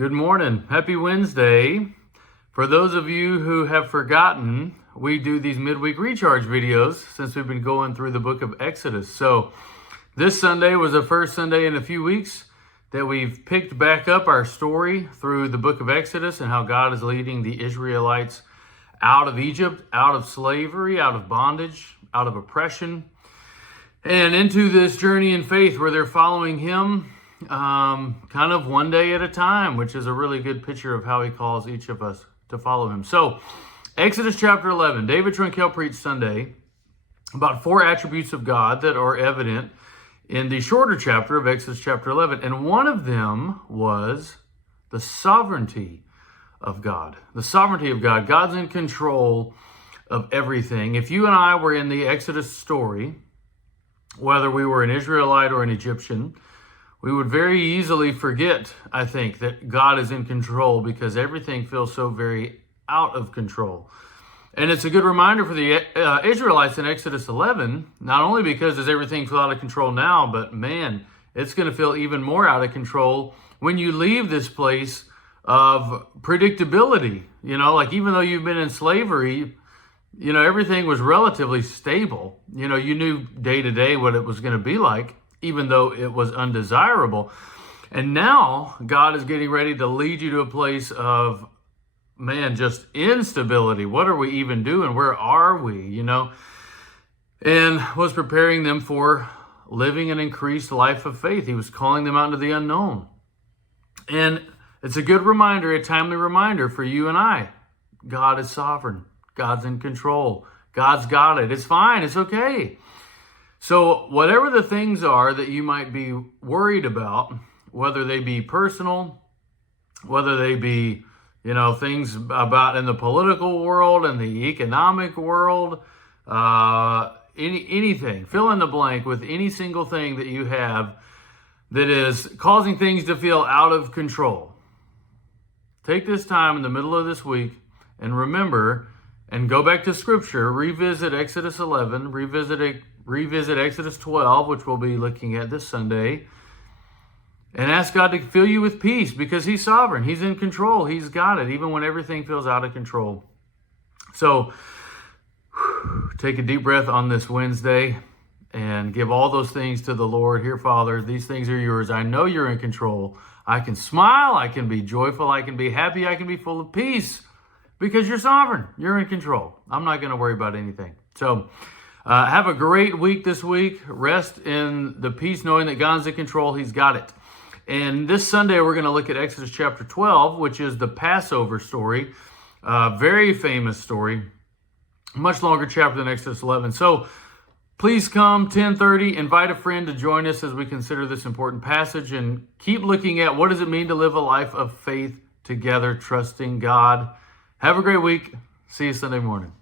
Good morning. Happy Wednesday. For those of you who have forgotten, we do these midweek recharge videos since we've been going through the book of Exodus. So this Sunday was the first Sunday in a few weeks that we've picked back up our story through the book of Exodus and how God is leading the Israelites out of Egypt, out of slavery, out of bondage, out of oppression, and into this journey in faith where they're following Him kind of one day at a time, which is a really good picture of how He calls each of us to follow Him. So, Exodus chapter 11, David Trunkel preached Sunday about 4 attributes of God that are evident in the shorter chapter of Exodus chapter 11. And one of them was the sovereignty of God. The sovereignty of God. God's in control of everything. If you and I were in the Exodus story, whether we were an Israelite or an Egyptian, we would very easily forget, I think, that God is in control because everything feels so very out of control. And it's a good reminder for the Israelites in Exodus 11, not only because does everything feel out of control now, but man, it's going to feel even more out of control when you leave this place of predictability. You know, like even though you've been in slavery, you know, everything was relatively stable. You know, you knew day to day what it was going to be like, even though it was undesirable. And now God is getting ready to lead you to a place of, man, just instability. What are we even doing? Where are we? You know, and was preparing them for living an increased life of faith. He was calling them out into the unknown. And it's a good reminder, a timely reminder for you and I. God is sovereign. God's in control. God's got it. It's fine. It's okay. So whatever the things are that you might be worried about, whether they be personal, whether they be, you know, things about in the political world and the economic world, anything, fill in the blank with any single thing that you have that is causing things to feel out of control. Take this time in the middle of this week and remember and go back to Scripture, revisit Exodus 11, revisit Exodus 12, which we'll be looking at this Sunday, and ask God to fill you with peace because He's sovereign. He's in control. He's got it, even when everything feels out of control. So take a deep breath on this Wednesday and give all those things to the Lord. Here, Father, these things are yours. I know you're in control. I can smile. I can be joyful. I can be happy. I can be full of peace because you're sovereign. You're in control. I'm not going to worry about anything. So have a great week this week. Rest in the peace, knowing that God's in control. He's got it. And this Sunday, we're going to look at Exodus chapter 12, which is the Passover story. Very famous story. Much longer chapter than Exodus 11. So please come 10:30. Invite a friend to join us as we consider this important passage and keep looking at what does it mean to live a life of faith together, trusting God. Have a great week. See you Sunday morning.